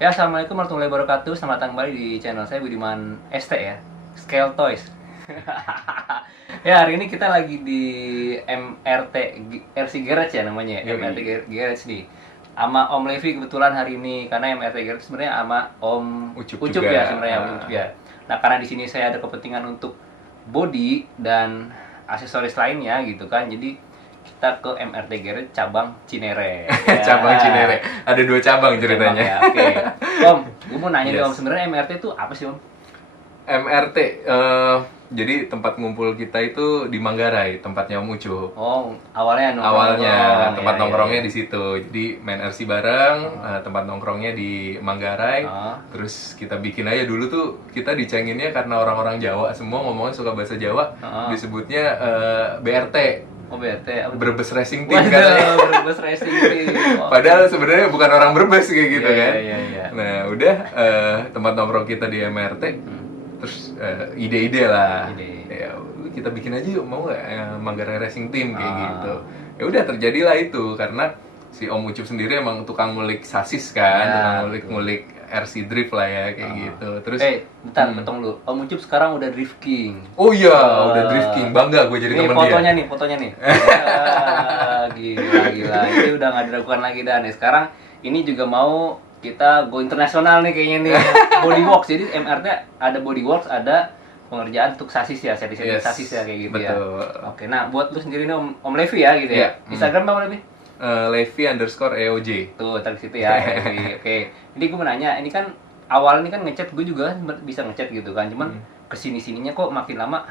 Ya, assalamualaikum warahmatullahi wabarakatuh. Selamat datang kembali di channel saya Budiman ST ya, Scale Toys. Ya, hari ini kita lagi di MRT RC Garage ya namanya, Yoi. MRT Garage nih. Sama Om Levi kebetulan hari ini karena MRT Garage sebenarnya sama Om Ucup Ucup juga. ya sebenarnya Om Ucup ya. Nah, karena di sini saya ada kepentingan untuk body dan aksesoris lainnya gitu kan. Jadi kita ke MRT Garage cabang Cinere. Ya. Cabang Cinere. Ada 2 cabang ceritanya. Ya, oke. Om, gue mau nanya nih Yes. Om, sebenarnya MRT itu apa sih Om? MRT, jadi tempat ngumpul kita itu di Manggarai, tempatnya Om Ucup. Oh, awalnya Awalnya tempat ya, nongkrongnya ya. di situ. Jadi main RC bareng, tempat nongkrongnya di Manggarai. Ah. Terus kita bikin aja dulu tuh, kita dicenginnya karena orang-orang Jawa semua ngomongnya suka bahasa Jawa, disebutnya BRT. Oh, BRT. Apa tuh? Brebes Racing Team Waduh, katanya. Brebes Racing Team. Oh. Padahal sebenarnya bukan orang Brebes kayak gitu Iya, kan. iya, iya. Nah, udah tempat nongkrong kita di MRT. Terus ide-ide lah. Ide. Ya, kita bikin aja yuk, mau nggak Manggarai Racing Team kayak Ah. gitu. Ya udah terjadilah itu karena si Om Ucup sendiri emang tukang ngulik sasis kan, Ya, tukang ngulik RC drift lah ya kayak gitu. Terus bentar, potong dulu. Om Ucup sekarang udah Drift King. oh iya, udah Drift King. Bangga gue jadi Nih temen fotonya dia. nih, fotonya nih. Ah, gila. Ini udah nggak diragukan lagi dah nih. Sekarang ini juga mau kita go internasional nih kayaknya nih. Bodyworks. Jadi MRT ada Bodyworks, ada pengerjaan untuk sasis ya, seri Yes, sasis ya kayak gitu ya. betul. Oke, nah buat lu sendiri nih Om Levi ya gitu ya. Iya. Instagram Om Levi? Levi_EOJ. Tuh, ntar di situ ya. Levi. Oke. Jadi gue mau nanya, ini kan awal ini kan ngechat gue juga bisa ngechat gitu kan. Cuman kesini-sininya kok makin lama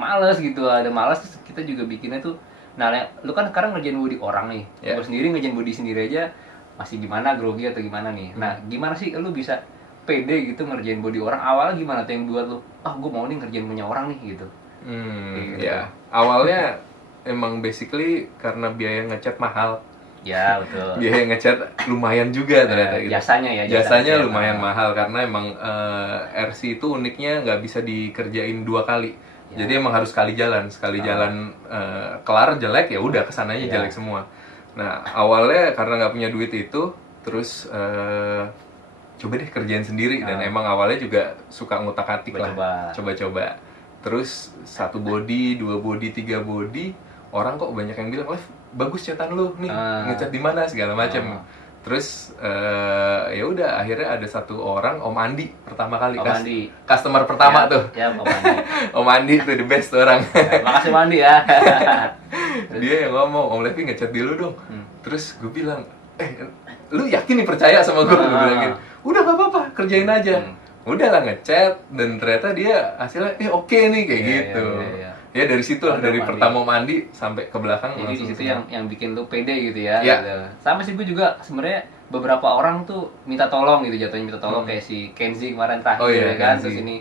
males gitu. Ada males terus kita juga bikinnya tuh. Nah, lu kan sekarang ngerjain body orang nih. Iya. Lu sendiri ngerjain body sendiri aja masih gimana, grogi atau gimana nih. Nah, gimana sih lu bisa pede gitu ngerjain body orang? Awalnya gimana tuh yang buat lu, gue mau nih ngerjain punya orang nih gitu. Gitu. Ya. Awalnya emang basically karena biaya ngecat mahal. Ya, betul. Biaya ngecat lumayan juga ternyata gitu. Jasanya ya, Jasanya jasanya. lumayan mahal karena emang RC itu uniknya nggak bisa dikerjain 2 kali. Ya. Jadi emang harus sekali jalan kelar jelek ya udah kesananya Ya. jelek semua. Nah awalnya karena nggak punya duit itu, terus coba deh kerjain sendiri dan emang awalnya juga suka ngutak-atik lah, coba-coba. Terus 1 body, 2 body, 3 body, orang kok banyak yang bilang, "Lev, bagus cetan lu nih, ngecat di mana segala macam." Terus ya udah akhirnya ada 1 orang, Om Andi pertama kali, Om Andi. customer pertama Ya, tuh. Ya, Om Andi. Om Andi tuh the best tuh orang. Ya, makasih Om Andi ya. Dia yang ngomong, "Om Levi ngecat dulu dong." Terus gue bilang, lu yakin nih percaya sama gue? Gue bilang gitu. Udah gak apa-apa, kerjain aja. Udah lah ngecat, dan ternyata dia hasilnya, oke nih kayak gitu. Ya dari situ lah, dari pertama mandi sampai ke belakang. Jadi di langsung situ semua. yang bikin lu pede gitu ya. Iya. Gitu. Sama sih gue juga sebenarnya beberapa orang tuh minta tolong gitu, jatuhnya minta tolong kayak si Kenzi kemarin terakhir Oh iya, ya kan. Kenzi. Terus ini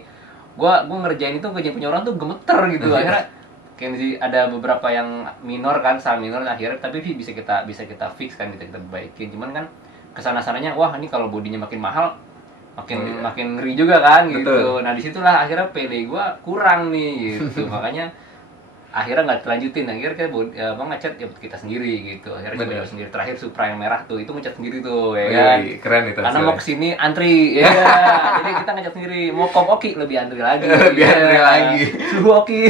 gua ngerjain itu kerja punya orang tuh gemeter gitu. Akhirnya Kenzi ada beberapa yang minor kan, salah minor akhirnya tapi bisa kita fix kan, kita perbaikin. Cuman kan kesana sananya wah ini kalau bodinya makin mahal makin ngeri juga kan gitu. Betul. Nah disitulah akhirnya pede gua kurang nih gitu. Makanya akhirnya nggak terlanjutin, akhirnya kayak ngecat ya kita sendiri gitu. Akhirnya coba sendiri, terakhir Supra yang merah tuh itu ngecat sendiri tuh ya kan. Keren itu Karena hasilnya. mau kesini antri ya. Jadi kita ngecat sendiri, mau kom oki lebih antri lagi. Lebih antri lagi. Suhu oki.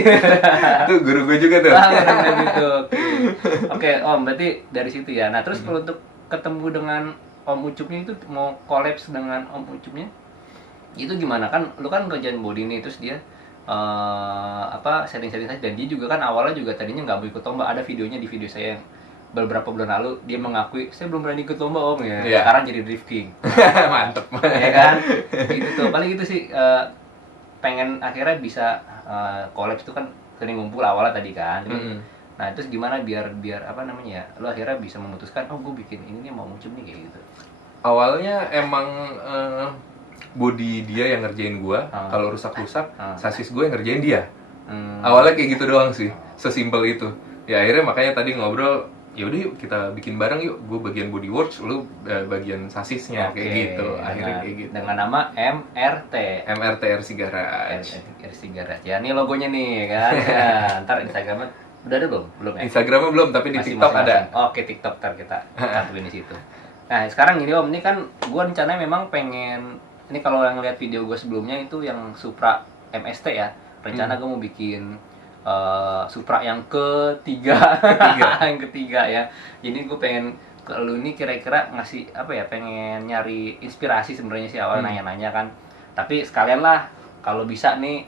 Itu guru gue juga tuh. Kayak gitu. Oke, Om, berarti dari situ ya. Nah, terus kalau untuk ketemu dengan Om Ucupnya itu mau kolaps dengan Om Ucupnya itu gimana? Kan lu kan kerjaan body nih, terus dia setting saja, dan dia juga kan awalnya juga tadinya nggak mau ikut lomba. Ada videonya di video saya yang beberapa bulan lalu dia mengakui saya belum berani ikut lomba Om ya. Iya. Sekarang jadi Drift King. Mantep. Ya kan? Gitu tuh. Paling gitu sih, pengen akhirnya bisa kolaps itu kan sering ngumpul awalnya tadi kan. Nah, terus gimana biar apa namanya ya? Lu akhirnya bisa memutuskan, gue bikin ini nih mau muncul nih kayak gitu. Awalnya emang body dia yang ngerjain gua, kalau rusak-rusak, sasis gue yang ngerjain dia. Awalnya kayak gitu doang sih, sesimpel itu. Ya akhirnya makanya tadi ngobrol, ya udah yuk kita bikin bareng yuk. Gue bagian bodyworks, lu bagian sasisnya kayak gitu. Akhirnya kayak gitu. Dengan nama MRT. MRT RC Garage. RC Garage. Ya, ini logonya nih kan. Ya, ntar Instagramnya udah ada belum? Belum ya? Instagramnya belum, tapi di Masih TikTok ada. Oke, TikTok ntar kita cantumin di situ. Nah sekarang gini Om, ini kan gue rencananya memang pengen, ini kalau yang lihat video gue sebelumnya itu yang Supra MST ya, rencana gue mau bikin Supra yang ketiga. Yang ketiga ya. Jadi gue pengen ke lu ini kira-kira ngasih apa ya, pengen nyari inspirasi sebenarnya sih awal nanya-nanya kan, tapi sekalian lah kalau bisa nih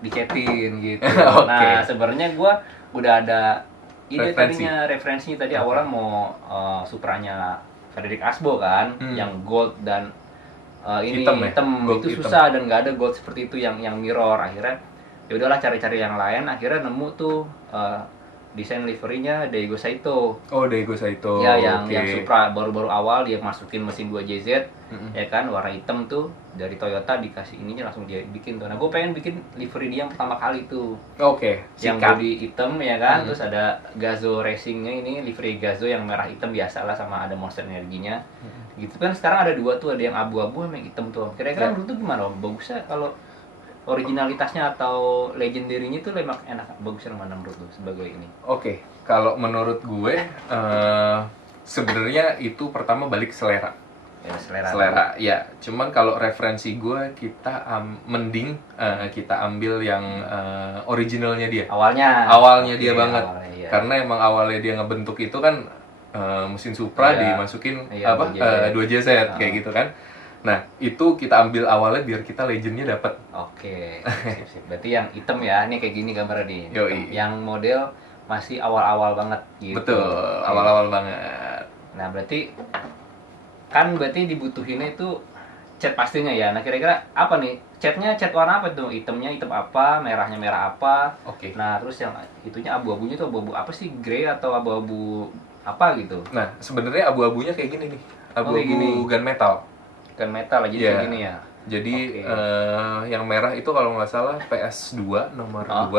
dicetin gitu. Okay. Nah sebenarnya gue udah ada ide tadinya, referensinya tadi awalnya mau Supranya Frederick Asbo kan, yang gold dan ini hitam itu susah dan nggak ada gold seperti itu yang mirror. Akhirnya ya udahlah cari-cari yang lain, akhirnya nemu tuh desain liverynya Daigo Saito. Oh, Daigo Saito. Ya, yang Supra baru-baru awal dia masukin mesin 2JZ, ya kan, warna hitam tuh dari Toyota, dikasih ininya langsung dia bikin tuh. Nah, gue pengen bikin livery dia yang pertama kali tuh. Oke. Yang body hitam ya kan, terus ada Gazoo Racingnya ini, livery Gazoo yang merah hitam biasa lah, sama ada Monster Energinya. Gitu kan sekarang ada dua tuh, ada yang abu-abu sama yang hitam tuh. Kira-kira menurut tuh gimana Om? Bagusnya kalau originalitasnya atau legendary-nya tuh memang enak, bagusnya mana menurut lu sebagai ini? Oke, kalau menurut gue sebenarnya itu pertama balik selera. Ya, selera ya. Cuman kalau referensi gue, kita mending kita ambil yang originalnya dia. Awalnya dia banget. Awalnya, iya. Karena emang awalnya dia ngebentuk itu kan mesin Supra dimasukin 2JZ kayak gitu kan. Nah, itu kita ambil awalnya biar kita legendnya dapat. Oke, sip. Berarti yang hitam ya, ini kayak gini gambarnya nih. Yang model masih awal-awal banget gitu. Betul, awal-awal banget. Nah, berarti dibutuhinnya itu cat pastinya ya. Nah, kira-kira apa nih? Catnya cat warna apa tuh? Hitamnya hitam apa? Merahnya merah apa? Oke. Nah, terus yang itunya abu-abunya tuh abu-abu apa sih? Grey atau abu-abu apa gitu? Nah, sebenarnya abu-abunya kayak gini nih. Abu-abu gunmetal. Gunmetal aja kayak gini ya. Jadi yang merah itu kalau nggak salah PS2 nomor 2.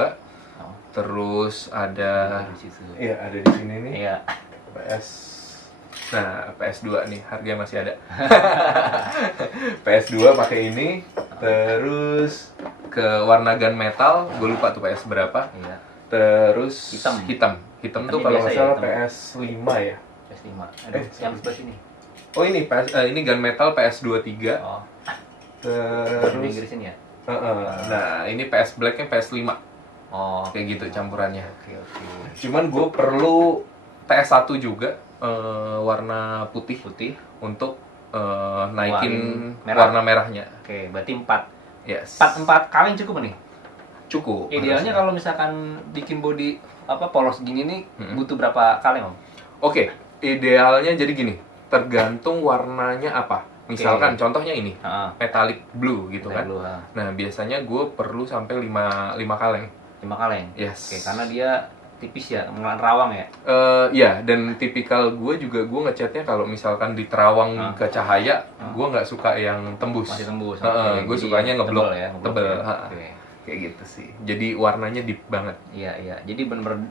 Terus ada ada di sini nih. Iya. Nah, PS2 nih, harganya masih ada. PS2 pakai ini, terus ke warna gunmetal, gue lupa tuh PS berapa. Iya. Terus hitam tuh kalau nggak salah PS5 ya. PS5. Yang sebelah sini. Oh, ini gunmetal PS23. Oh. Terus Inggris ini ya. Nah, ini PS Black-nya PS5. Oh, kayak gitu campurannya. Oke. Cuman gue perlu PS1 juga warna putih untuk naikin warna merahnya. Oke, berarti 4. Yes. 4 kaleng cukup nih? Cukup. Idealnya kalau misalkan bikin body polos gini nih butuh berapa kaleng Om? Oke, idealnya jadi gini, tergantung warnanya apa. Misalkan contohnya ini, metallic blue gitu kan. Nah, biasanya gue perlu sampai 5 kaleng. 5 kaleng? Yes. Oke, karena dia tipis ya, rawang ya? Iya, dan tipikal gue juga, gue ngecatnya kalau misalkan di terawang ke cahaya, gue nggak suka yang tembus. Masih tembus. Gue sukanya ngeblok, tebel. Ya. Kayak gitu sih. Jadi warnanya deep banget. Iya. Jadi bener-bener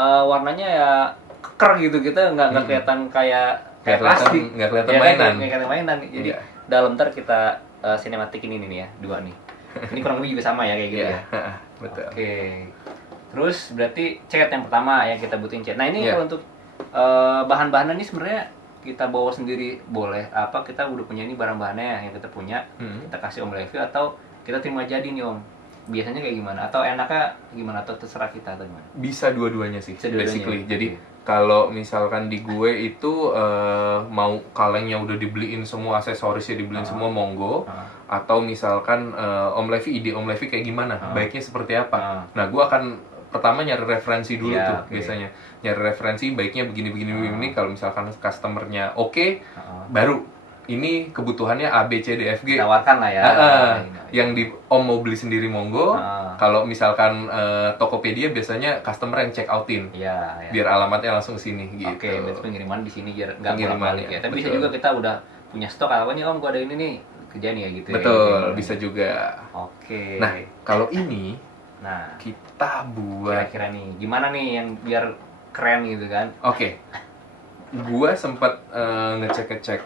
warnanya ya keker gitu, kita nggak kelihatan kayak plastik. Nggak kelihatan mainan. Nggak kelihatan mainan. Jadi dalam ntar kita sinematik ini nih ya, 2 nih. Ini kurang lebih juga sama ya kayak gitu ya. Betul. Oke. Terus berarti cat yang pertama yang kita butuhin cat. Nah ini kalau untuk bahan-bahannya ini sebenarnya kita bawa sendiri boleh? Apa kita udah punya ini barang-bahannya yang kita punya, kita kasih Om Levi atau kita terima jadi nih Om? Biasanya kayak gimana? Atau enaknya gimana? Atau terserah kita atau gimana? Bisa dua-duanya sih, basically. Jadi kalau misalkan di gue itu mau kalengnya udah dibeliin semua, aksesorisnya dibeliin semua, monggo. Atau misalkan Om Levi, ide Om Levi kayak gimana? Baiknya seperti apa? Nah, gue akan pertama nyari referensi dulu biasanya. Nyari referensi baiknya begini. Kalau misalkan customernya oke, baru ini kebutuhannya A, B, C, D, F, G. Tawarkan lah ya. Yang di Om mau beli sendiri monggo. Kalau misalkan Tokopedia biasanya customer yang check outin. Biar alamatnya langsung ke sini gitu. Oke, berarti pengiriman di sini biar nggak bolak-balik ya. Tapi bisa juga kita udah punya stok, apa nih Om, gua ada ini nih, kerjaan ya gitu. Betul, bisa juga. Oke. Nah, kalau ini kita buat kira-kira nih gimana nih yang biar keren gitu kan? Oke. Gua sempat ngecek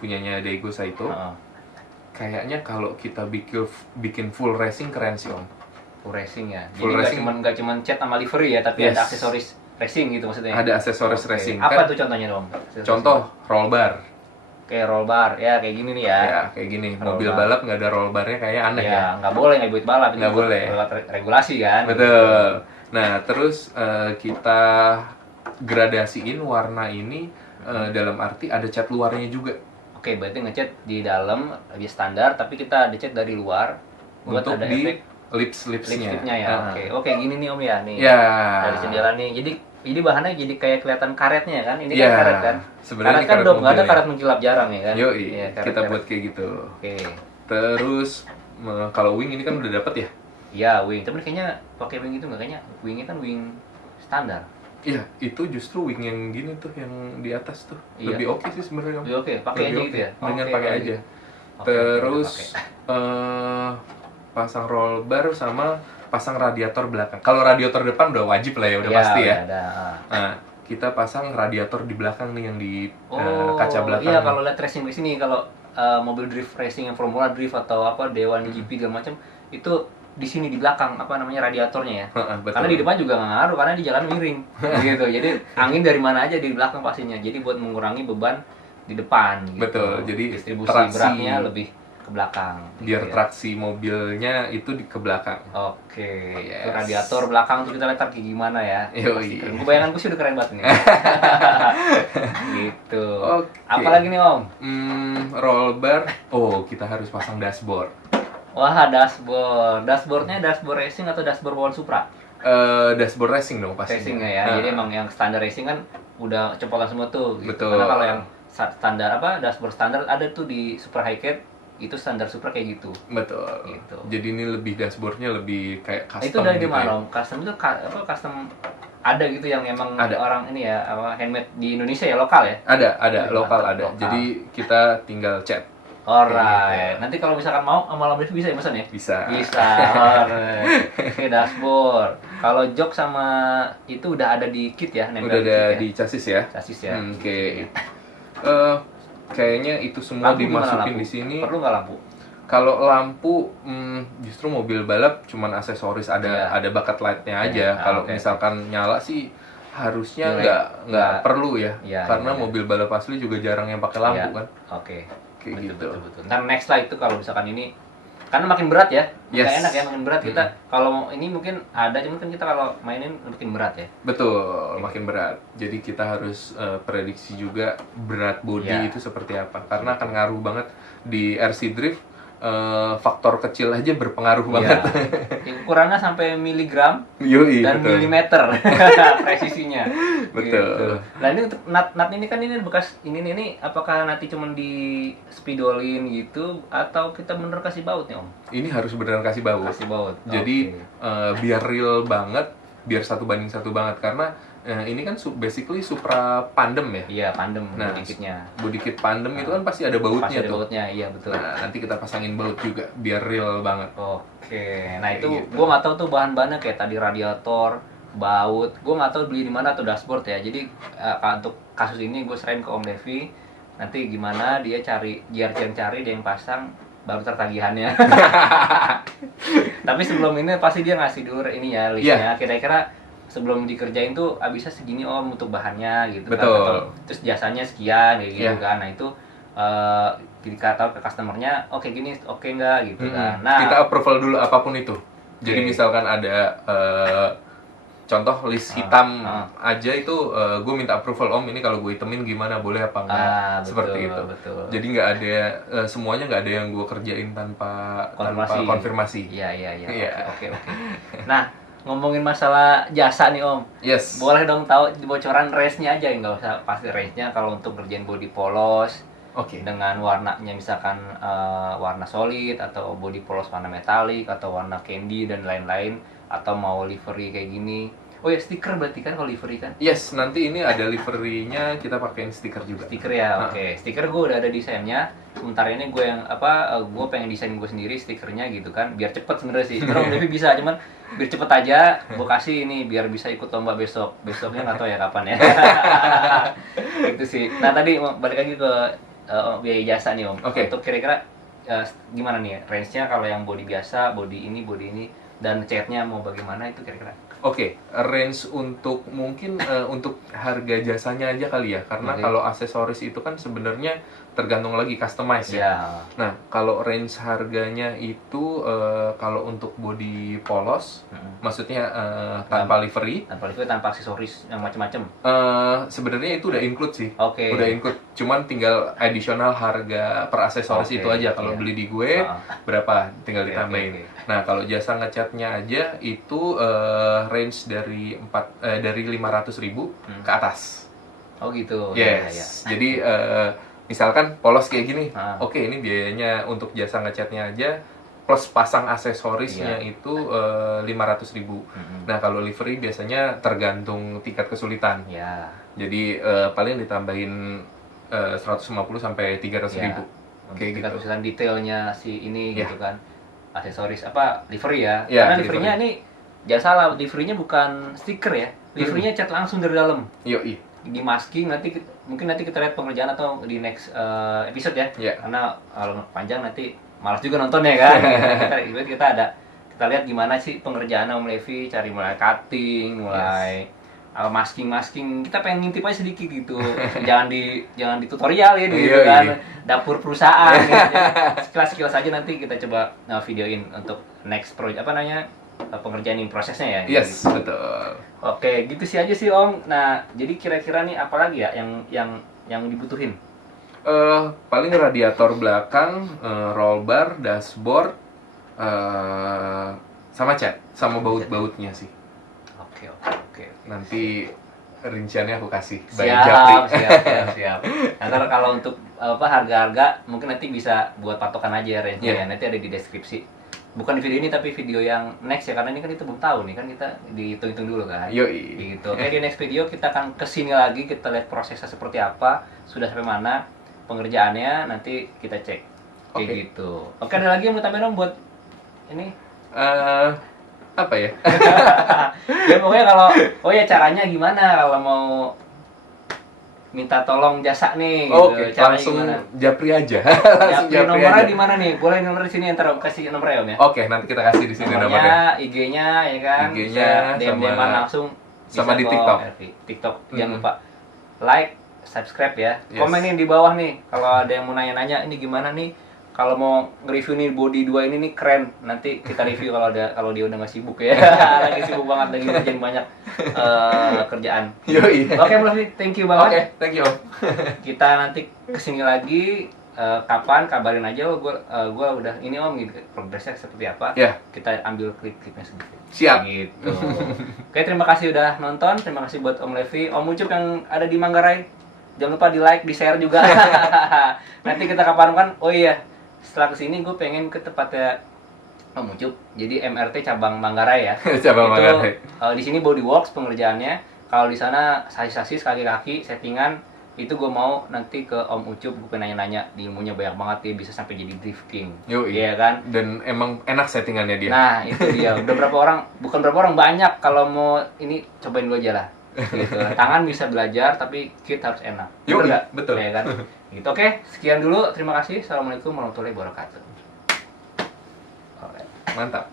punyanya Daigo Saito. Kayaknya kalau kita bikin full racing keren sih Om. Full racing ya. Full jadi racing nggak cuman cat sama livery ya, tapi ada aksesoris racing gitu maksudnya. Ada aksesoris racing. Apa kan, tuh contohnya dong? contoh roll bar. Kayak roll bar, ya kayak gini nih ya. Ya, kayak gini. Roll Mobil bar. balap nggak ada roll barnya kayak aneh ya. Ya, nggak boleh, nggak buat balap. Nggak boleh. Lewat regulasi kan. Betul. Nah, terus kita gradasiin warna ini dalam arti ada cat luarnya juga. Oke, berarti ngecat di dalam lebih standar, tapi kita dicat dari luar buat Untuk ada di efek lipsnya. lipsticknya ya. Oke, gini nih Om ya nih. Ya. Dari jendela nih. Jadi bahannya jadi kayak kelihatan karetnya kan. Ini Ya, kan karet kan. sebenarnya Karet kan karet dong, nggak ada mobil karet mengkilap jarang ya kan. Yoi, Iya, kita buat kayak gitu. Oke. Terus kalau wing ini kan udah dapet ya? Iya, wing. Tapi kayaknya pakai wing itu nggak, kayaknya wingnya kan wing standar. Iya, itu justru wing yang gini tuh, yang di atas tuh. Iya. Lebih oke sih sebenarnya. Lebih oke, pakai aja Lebih gitu oke. ya. Mendingan Oke, pakai oke. aja. Oke, Terus pakai. pasang roll bar sama pasang radiator belakang. Kalau radiator depan udah wajib lah ya, udah Iya, pasti ya. Ada. Nah, kita pasang radiator di belakang nih, yang di kaca belakang. Iya, kalau lihat racing di sini, kalau mobil drift racing yang Formula Drift atau apa Dewan GP segala macam, itu di sini di belakang apa namanya radiatornya ya. Betul. Karena di depan juga nggak ngaruh, karena di jalan miring gitu. Jadi angin dari mana aja di belakang pastinya. Jadi buat mengurangi beban di depan gitu. Betul, jadi distribusi traksi- beratnya lebih ke belakang. Biar gitu ya. traksi mobilnya itu ke belakang. Oke, Yes. itu radiator belakang tuh kita lihat kayak gimana ya. Yoi. Gue bayangan gue sih udah keren banget nih. Gitu. Oke. Apalagi nih Om? Roll bar. Oh, kita harus pasang dashboard. Wah, dashboard. Dashboardnya dashboard racing atau dashboard World Supra? Dashboard racing dong pasti. Racing ya. Nah, Jadi emang yang standar racing kan udah cepatan semua tuh. Gitu. Betul. Karena kalau yang standar apa dashboard standar ada tuh di Supra Highcat, itu standar Supra kayak gitu. betul. Gitu. Jadi ini lebih dashboardnya lebih kayak custom. Itu dari gitu mana ya. Om? Custom itu apa custom ada gitu yang emang Ada. orang ini ya apa handmade di Indonesia ya, lokal ya? Ada lokal Mantap, ada. lokal. Jadi kita tinggal chat. Alright. Nanti kalau misalkan mau sama Om Devi bisa ya pesan ya? Bisa. Bisa. Alright. Oke, dashboard. Kalau jok sama itu udah ada di kit ya, nempel Udah ada kit ya? di chassis ya. Chassis ya. Oke. Kayaknya itu semua Lampu gimana dimasukin lampu? di sini. Perlu nggak lampu? Kalau lampu, justru mobil balap cuman aksesoris, Iya. ada bucket lightnya aja. Iya. Kalau Oke. misalkan nyala sih harusnya Jelek. nggak Nggak. perlu ya, Iya, karena iya. mobil balap asli juga jarang yang pakai lampu Iya. kan. Oke. Kayak Betul, gitu. betul. Ntar next lah itu kalau misalkan ini karena makin berat ya. Yes. Nggak enak ya, makin berat kita. Kalau ini mungkin ada, cuman kan kita kalau mainin makin berat ya. Betul, makin berat. Jadi kita harus prediksi juga berat body Iya. itu seperti apa, karena akan ngaruh banget di RC Drift. Faktor kecil aja berpengaruh banget. Iya. Ukurannya sampai miligram Yoi, dan betul. milimeter presisinya. Betul. Gitu. Nah ini untuk nut ini kan ini bekas ini apakah nanti cuma di spidolin gitu atau kita bener kasih baut nih Om? Ini harus beneran kasih baut. Kasih baut. Jadi Oke. biar real banget, biar 1:1 banget, karena ini kan basically Supra Pandem ya. Iya, pandem Nah, dikitnya. Body kit Pandem itu kan pasti ada bautnya Pasti ada tuh. bautnya, iya betul. Nah, nanti kita pasangin baut juga biar real banget. Oke, nah Kayak itu gitu. gue nggak tahu tuh bahan-bahannya kayak tadi radiator, baut. Gue nggak tahu beli di mana atau dashboard ya. Jadi untuk kasus ini gue serahin ke Om Devi. Nanti gimana dia cari, dia yang cari, dia yang pasang, baru tertagihannya. Tapi sebelum ini pasti dia ngasih dulu ini ya listnya. Kira-kira sebelum dikerjain tuh abisnya segini Om untuk bahannya gitu. Betul. Kan? Atau, terus jasanya sekian kayak gitu Iya. kan. Nah itu dikatakan ke customernya oke gini oke enggak gitu kan. Nah Kita approval dulu apapun itu. Jadi Oke. misalkan ada contoh list hitam aja itu, gue minta approval Om, ini kalau gue hitemin gimana, boleh apa enggak, betul, seperti itu. betul. Jadi nggak ada semuanya nggak ada yang gue kerjain tanpa konfirmasi. Iya. Iya. Oke. Nah, ngomongin masalah jasa nih Om. Yes. Boleh dong tahu bocoran race-nya aja, nggak usah pasti race-nya. Kalau untuk ngerjain body polos Oke. dengan warnanya misalkan warna solid atau body polos warna metalik atau warna candy dan lain-lain, atau mau livery kayak gini. Oh ya, stiker berarti kan kalau livery kan? Yes, nanti ini ada livery-nya, kita pakein stiker juga. Stiker ya, oke. Stiker gue udah ada desainnya. Sementara ini gue yang gue pengen desain gue sendiri stikernya gitu kan, biar cepet sebenarnya sih. Terus tapi bisa, cuman biar cepet aja. Gue kasih ini biar bisa ikut lomba besoknya nggak tahu ya kapan ya. Itu sih. Nah tadi balik lagi ke biaya jasa nih Om. Oke. Untuk kira-kira gimana nih range-nya kalau yang body biasa, body ini, dan catnya mau bagaimana itu kira-kira? Oke, range untuk mungkin untuk harga jasanya aja kali ya, karena kalau aksesoris itu kan sebenarnya tergantung lagi customize ya. Nah, kalau range harganya itu kalau untuk body polos, maksudnya tanpa livery, tanpa aksesoris yang macam-macam. Sebenarnya itu udah include sih, Oke. udah include. Cuman tinggal additional harga per aksesoris itu aja. Kalau beli di gue berapa, tinggal ditambahin. Nah, kalau jasa ngecatnya aja itu range dari 500.000 ke atas. Oh gitu. Yes. Ya. Jadi misalkan polos kayak gini, oke, ini biayanya untuk jasa ngecatnya aja plus pasang aksesorisnya itu 500.000. Nah, kalau livery biasanya tergantung tingkat kesulitan. Jadi paling ditambahin 150 sampai 300.000. Kayak tingkat gitu. kesulitan detailnya si ini gitu kan. Aksesoris livery ya. Karena liverynya ini jangan salah, liverynya bukan stiker ya. Liverynya cat langsung dari dalam. Yoi. Di masking mungkin nanti kita lihat pengerjaan atau di next episode ya. Karena kalau panjang nanti malas juga nonton ya kan. kita lihat gimana sih pengerjaan Om Levi, cari mulai cutting, mulai masking. Kita pengen ngintip aja sedikit gitu. jangan di tutorial ya gitu kan. Dapur perusahaan gitu. Sekilas aja nanti kita coba videoin untuk next project pengerjaan ini prosesnya ya. Yes, gitu. Betul. Oke, gitu sih aja sih Om. Nah, jadi kira-kira nih apa lagi ya yang dibutuhin? Paling radiator belakang, roll bar, dashboard, sama cat, sama baut-bautnya sih. Oke. Nanti rinciannya aku kasih. Siap. Nanti kalau untuk harga-harga mungkin nanti bisa buat patokan aja range-nya ya. Nanti ada di deskripsi. Bukan di video ini tapi video yang next ya, karena ini kan kita belum tahu nih kan, kita dihitung-hitung dulu kan. Yoi. Gitu. Oke, di next video kita akan kesini lagi, kita lihat prosesnya seperti apa, sudah sampai mana pengerjaannya, nanti kita cek. Kayak gitu. Oke, ada lagi yang mau tambahin Om buat ini? Apa ya? Ya pokoknya caranya gimana kalau mau minta tolong jasa nih Oke, gitu. langsung gimana? Japri aja. Japri nomornya di mana nih? Boleh nomor di sini, ntar kasih nomornya Om ya. Oke, nanti kita kasih di sini nomornya. IG-nya ya kan. IG-nya DM-an langsung sama di TikTok. TikTok. Jangan lupa like, subscribe ya. Komenin di bawah nih kalau ada yang mau nanya-nanya ini gimana nih. Kalau mau nge-review nih body 2 ini nih keren. Nanti kita review kalau dia udah nggak sibuk ya. Lagi sibuk banget, lagi ngerjain banyak kerjaan. Yoi. Oke, Mas, thank you banget. Oke, thank you. Kita nanti kesini lagi kapan, kabarin aja gue udah ini Om gitu, progresnya seperti apa. Kita ambil klip-klipnya sedikit. Siap. Gitu. Oke, terima kasih udah nonton. Terima kasih buat Om Levi, Om Ucup yang ada di Manggarai. Jangan lupa di like, di share juga. Nanti kita kapan-kapan. Oh iya, setelah kesini gue pengen ke tempatnya Om Ucup. Jadi MRT cabang Manggarai ya. Manggarai. Di sini bodyworks pengerjaannya. Kalau di sana sasis kaki-kaki settingan, itu gue mau nanti ke Om Ucup. Gue pengen nanya-nanya, di ilmunya banyak banget, dia bisa sampai jadi drifting. Iya kan? Dan emang enak settingannya dia. Nah itu dia. Udah banyak. Kalau mau ini cobain dulu aja lah. Gitu. Tangan bisa belajar tapi kit harus enak. Betul. Ya kan? Gitu. Oke, sekian dulu. Terima kasih. Assalamualaikum warahmatullahi wabarakatuh. Mantap.